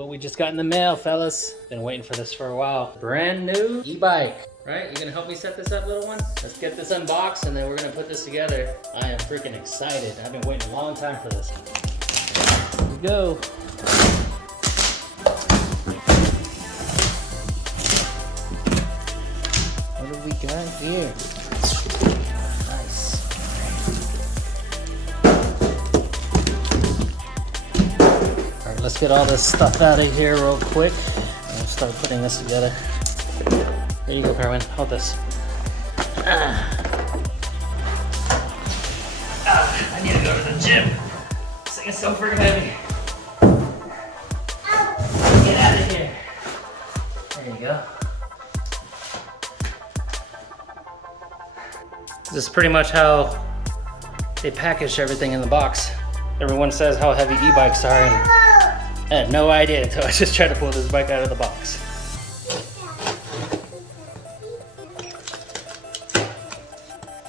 What we just got in the mail, fellas. Been waiting for this for a while. Brand new e-bike. Right, you gonna help me set this up, little one? Let's get this unboxed and then we're gonna put this together. I am freaking excited. I've been waiting a long time for this. Here we go. What do we got here? Nice. All right, let's get all this stuff out of here real quick. And we'll start putting this together. There you go, Carwin. Hold this. I need to go to the gym. This thing is so freaking heavy. Get out of here. There you go. This is pretty much how they package everything in the box. Everyone says how heavy e-bikes are, and I had no idea until I just tried to pull this bike out of the box.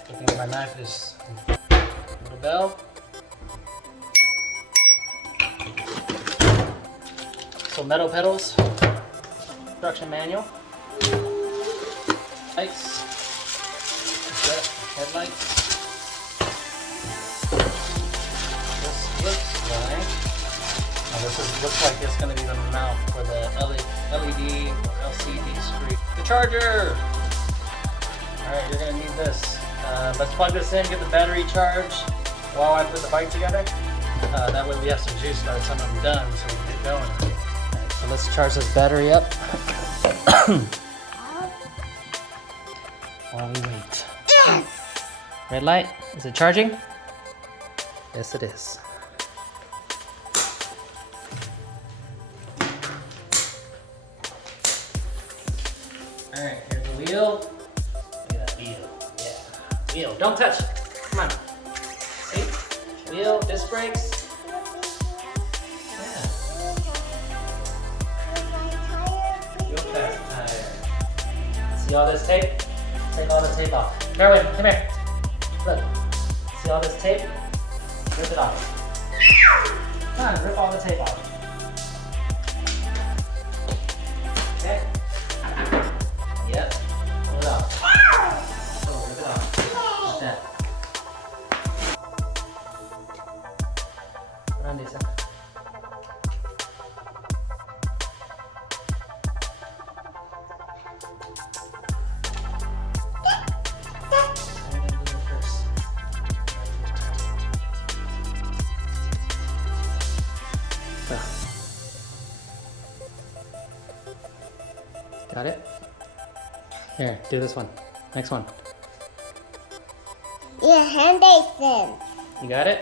Looking at my knife, this little bell. Some metal pedals. Instruction manual. Lights. Headlights. This looks like, now looks like it's going to be the mount for the LED or LCD screen. The charger! Alright, you're going to need this. Let's plug this in, get the battery charged while I put the bike together. That way we have some juice by the time I'm done so we can get going. Alright, so let's charge this battery up while we wait. Yes! Red light, is it charging? Yes, it is. All right, here's the wheel. Look at that wheel, yeah. Wheel, don't touch, come on. See, wheel, disc brakes. Yeah. Fuel pack tire. See all this tape? Take all the tape off. Carwin, come here. Look. See all this tape? Rip it off. Come on, rip all the tape off. Okay? Yep. Pull it off. So rip it off. Like that. Put on these. Got it? Here, do this one. Next one. Your hand basin. You got it?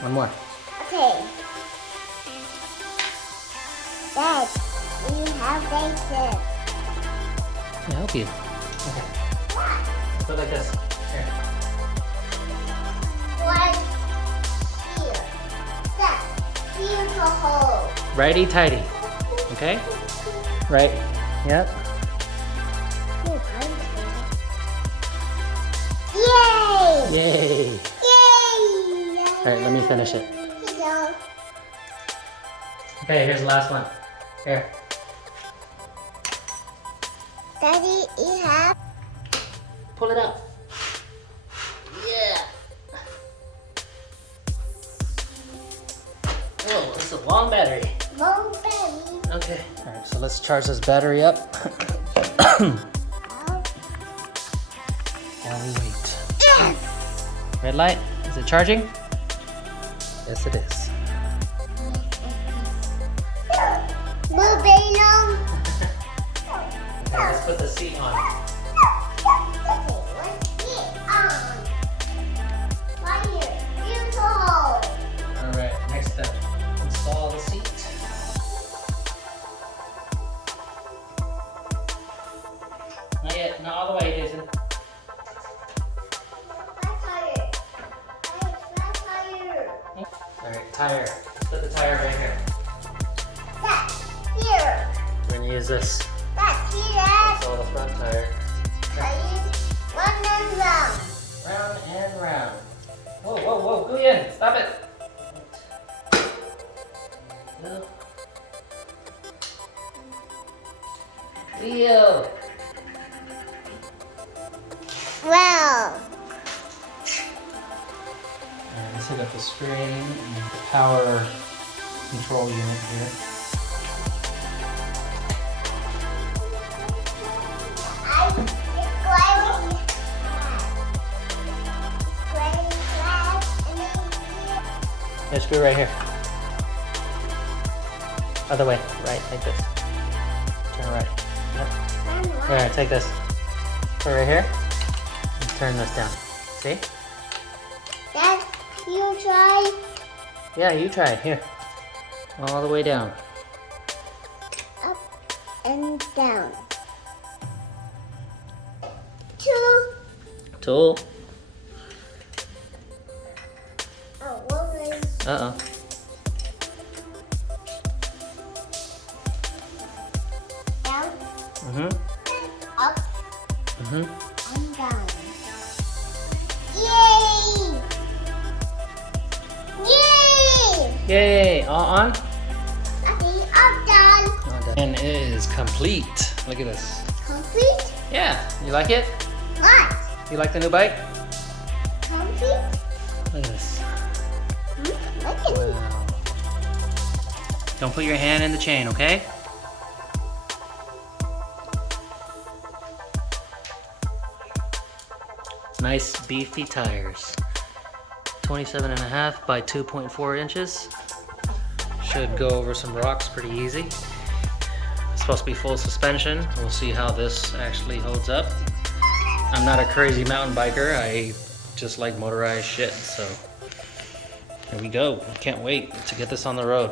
One more. Okay. Dad, you have basin. I'll help you. Okay. Put it like this. Here. One here. That. Here's a hole. Righty tighty. Okay? Right. Yep. Yay! Yay. Yay! Alright, let me finish it. Okay, here's the last one. Here. Daddy, you have. Pull it up. Yeah. Whoa, it's a long battery. Long belly. Okay. Alright, so let's charge this battery up while we wait. Yes! Red light, is it charging? Yes, it is. Moving on. Okay, let's put the seat on. Okay, let's get on. Fire. Here's a hole. Alright, next step. Install the seat. Not yet, not all the way, Jason. Flat tire. Flat tire. Alright, tire. Let's put the tire right here. That here. We're gonna use this. That here. That's all the front tire. One and round. Round and round. Oh, Julian, stop it. No. Leo. Well. Alright, let's hook up the screen and the power control unit here. There's screw right here. Other way, right, like this. Turn right. Yep. Alright, take this. Put it right here. And turn this down. See? Dad, you try. Yeah, you try it. Here. All the way down. Up and down. Two. Tool. Oh, what was Uh-oh. down, Mm-hmm. up, Mm-hmm. and down. Yay! Yay! Yay! All on? Okay, up, down. And it is complete. Look at this. Complete? Yeah. You like it? What? You like the new bike? Complete? Look at this. Look at me. Wow. Don't put your hand in the chain, okay? Nice beefy tires. 27.5 by 2.4 inches. Should go over some rocks pretty easy. It's supposed to be full suspension. We'll see how this actually holds up. I'm not a crazy mountain biker. I just like motorized shit, so here we go. Can't wait to get this on the road.